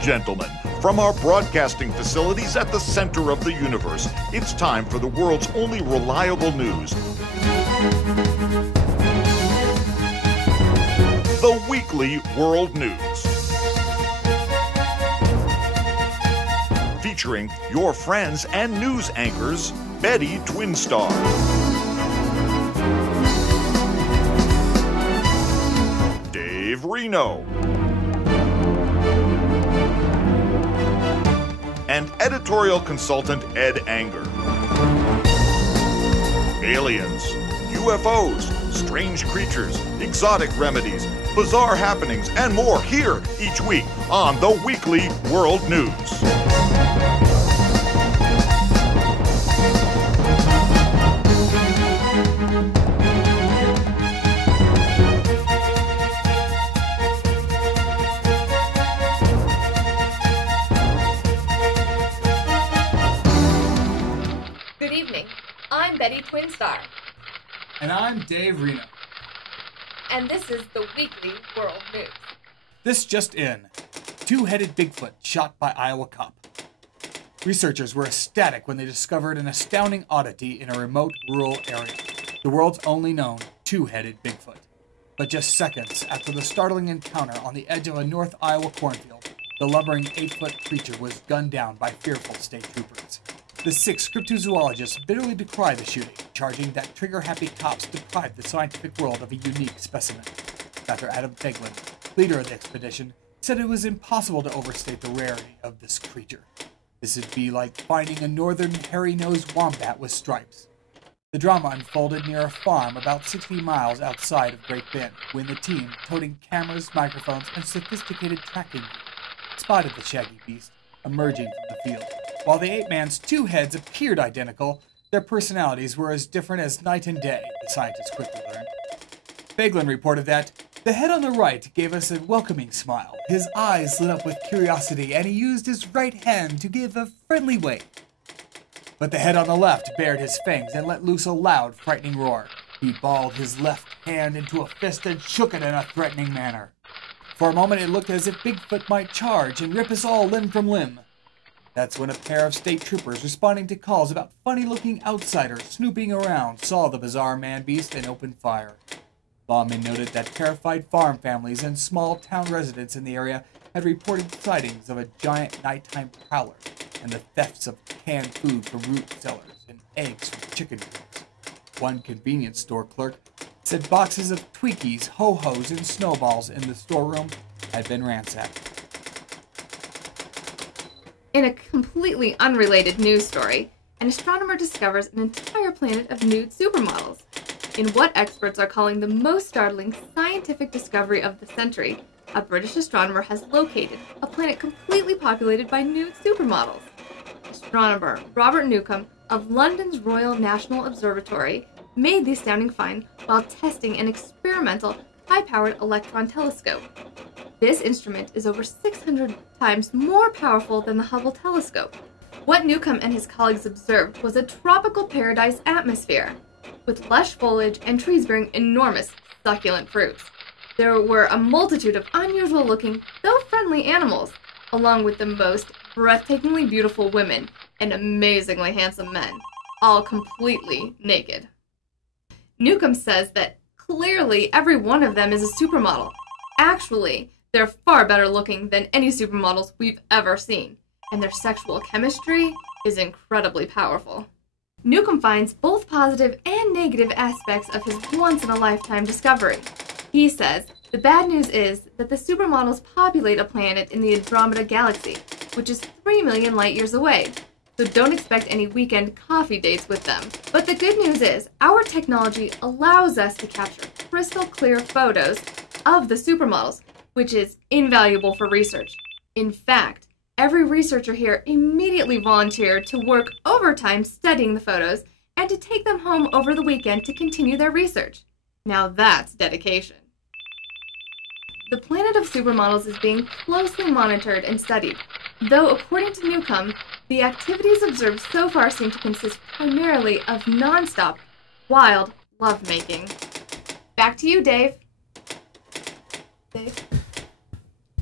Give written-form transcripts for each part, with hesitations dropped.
and gentlemen, from our broadcasting facilities at the center of the universe, it's time for the world's only reliable news. The Weekly World News. Featuring your friends and news anchors, Betty Twinstar, Dave Reno, and editorial consultant Ed Anger. Aliens, UFOs, strange creatures, exotic remedies, bizarre happenings, and more here each week on the Weekly World News. Good evening. I'm Betty Twinstar. And I'm Dave Reno. And this is the Weekly World News. This just in. Two-headed Bigfoot shot by Iowa cop. Researchers were ecstatic when they discovered an astounding oddity in a remote rural area. The world's only known two-headed Bigfoot. But just seconds after the startling encounter on the edge of a North Iowa cornfield, the lumbering 8-foot creature was gunned down by fearful state troopers. The 6 cryptozoologists bitterly decried the shooting, charging that trigger-happy cops deprived the scientific world of a unique specimen. Dr. Adam Feglin, leader of the expedition, said it was impossible to overstate the rarity of this creature. This would be like finding a northern hairy-nosed wombat with stripes. The drama unfolded near a farm about 60 miles outside of Great Bend, when the team, toting cameras, microphones, and sophisticated tracking gear, spotted the shaggy beast emerging from the field. While the ape man's 2 heads appeared identical, their personalities were as different as night and day, the scientists quickly learned. Feglin reported that the head on the right gave us a welcoming smile. His eyes lit up with curiosity, and he used his right hand to give a friendly wave. But the head on the left bared his fangs and let loose a loud, frightening roar. He balled his left hand into a fist and shook it in a threatening manner. For a moment it looked as if Bigfoot might charge and rip us all limb from limb. That's when a pair of state troopers responding to calls about funny-looking outsiders snooping around saw the bizarre man-beast and opened fire. Lawmen noted that terrified farm families and small-town residents in the area had reported sightings of a giant nighttime prowler and the thefts of canned food from root cellars and eggs from chicken coops. One convenience store clerk said boxes of Twinkies, Ho-Hos, and Snowballs in the storeroom had been ransacked. In a completely unrelated news story, an astronomer discovers an entire planet of nude supermodels. In what experts are calling the most startling scientific discovery of the century, a British astronomer has located a planet completely populated by nude supermodels. Astronomer Robert Newcomb of London's Royal National Observatory made the astounding find while testing an experimental high-powered electron telescope. This instrument is over 600 times more powerful than the Hubble telescope. What Newcomb and his colleagues observed was a tropical paradise atmosphere, with lush foliage and trees bearing enormous, succulent fruits. There were a multitude of unusual-looking, though friendly animals, along with the most breathtakingly beautiful women and amazingly handsome men, all completely naked. Newcomb says that clearly every one of them is a supermodel. Actually, they're far better looking than any supermodels we've ever seen, and their sexual chemistry is incredibly powerful. Newcomb finds both positive and negative aspects of his once-in-a-lifetime discovery. He says, the bad news is that the supermodels populate a planet in the Andromeda Galaxy, which is 3 million light years away, so don't expect any weekend coffee dates with them. But the good news is, our technology allows us to capture crystal clear photos of the supermodels, which is invaluable for research. In fact, every researcher here immediately volunteered to work overtime studying the photos and to take them home over the weekend to continue their research. Now that's dedication. The planet of supermodels is being closely monitored and studied, though according to Newcomb, the activities observed so far seem to consist primarily of non-stop, wild lovemaking. Back to you, Dave. Dave?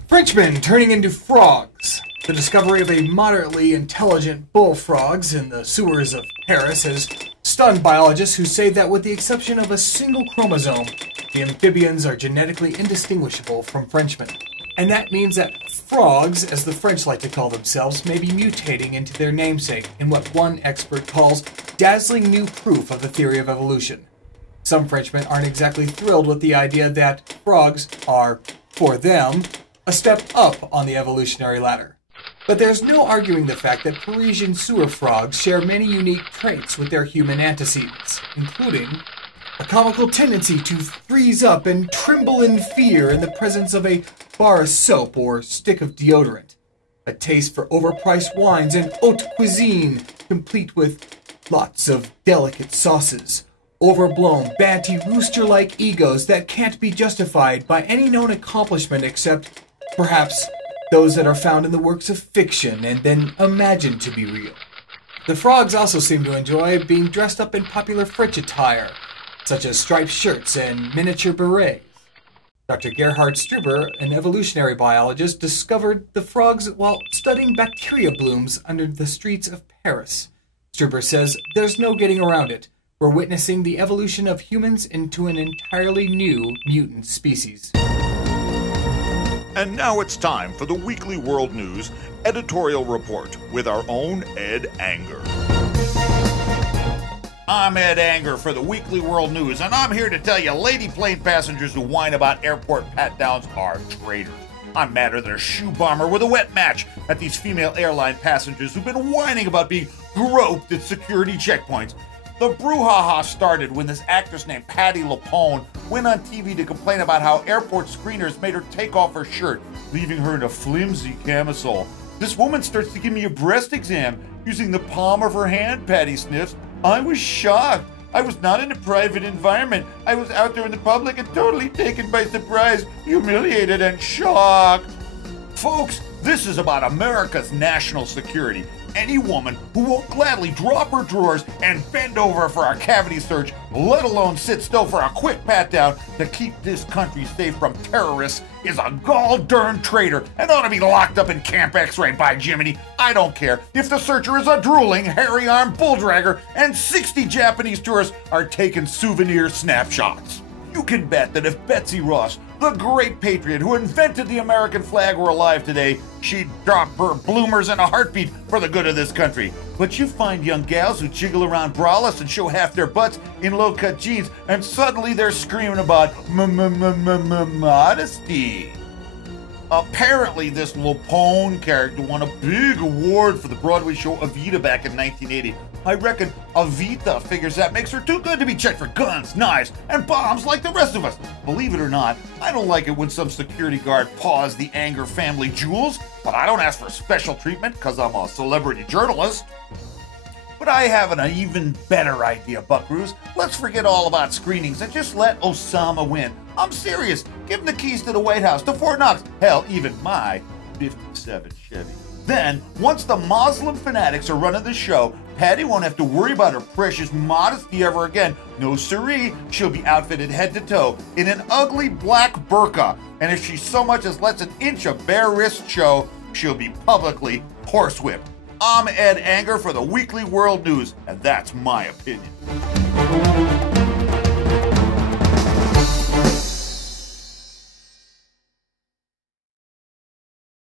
Frenchmen turning into frogs. The discovery of a moderately intelligent bullfrogs in the sewers of Paris has stunned biologists who say that with the exception of a single chromosome, the amphibians are genetically indistinguishable from Frenchmen. And that means that frogs, as the French like to call themselves, may be mutating into their namesake in what one expert calls dazzling new proof of the theory of evolution. Some Frenchmen aren't exactly thrilled with the idea that frogs are, for them, a step up on the evolutionary ladder. But there's no arguing the fact that Parisian sewer frogs share many unique traits with their human antecedents, including a comical tendency to freeze up and tremble in fear in the presence of a bar of soap or stick of deodorant, a taste for overpriced wines and haute cuisine, complete with lots of delicate sauces, overblown, banty, rooster-like egos that can't be justified by any known accomplishment except, perhaps, those that are found in the works of fiction and then imagined to be real. The frogs also seem to enjoy being dressed up in popular French attire, such as striped shirts and miniature berets. Dr. Gerhard Struber, an evolutionary biologist, discovered the frogs while studying bacteria blooms under the streets of Paris. Struber says there's no getting around it. We're witnessing the evolution of humans into an entirely new mutant species. And now it's time for the Weekly World News editorial report with our own Ed Anger. I'm Ed Anger for the Weekly World News, and I'm here to tell you lady plane passengers who whine about airport pat-downs are traitors. I'm madder than a shoe bomber with a wet match at these female airline passengers who've been whining about being groped at security checkpoints. The brouhaha started when this actress named Patti LuPone went on TV to complain about how airport screeners made her take off her shirt, leaving her in a flimsy camisole. This woman starts to give me a breast exam using the palm of her hand, Patti sniffs. I was shocked. I was not in a private environment. I was out there in the public and totally taken by surprise, humiliated and shocked. Folks, this is about America's national security. Any woman who won't gladly drop her drawers and bend over for a cavity search, let alone sit still for a quick pat down to keep this country safe from terrorists, is a gall-darn traitor and ought to be locked up in Camp X-Ray, by Jiminy. I don't care if the searcher is a drooling, hairy-armed bulldragger and 60 Japanese tourists are taking souvenir snapshots. You can bet that if Betsy Ross, the great patriot who invented the American flag, were alive today, she'd drop her bloomers in a heartbeat for the good of this country. But you find young gals who jiggle around braless and show half their butts in low-cut jeans, and suddenly they're screaming about modesty. Apparently, this LuPone character won a big award for the Broadway show Evita back in 1980. I reckon Evita figures that makes her too good to be checked for guns, knives, and bombs like the rest of us. Believe it or not, I don't like it when some security guard paws the Anger family jewels, but I don't ask for special treatment because I'm a celebrity journalist. But I have an even better idea, Buckaroos. Let's forget all about screenings and just let Osama win. I'm serious. Give him the keys to the White House, to Fort Knox, hell, even my 57 Chevy. Then, once the Muslim fanatics are running the show, Patti won't have to worry about her precious modesty ever again. No siree, she'll be outfitted head to toe in an ugly black burqa. And if she so much as lets an inch of bare wrist show, she'll be publicly horsewhipped. I'm Ed Anger for the Weekly World News, and that's my opinion.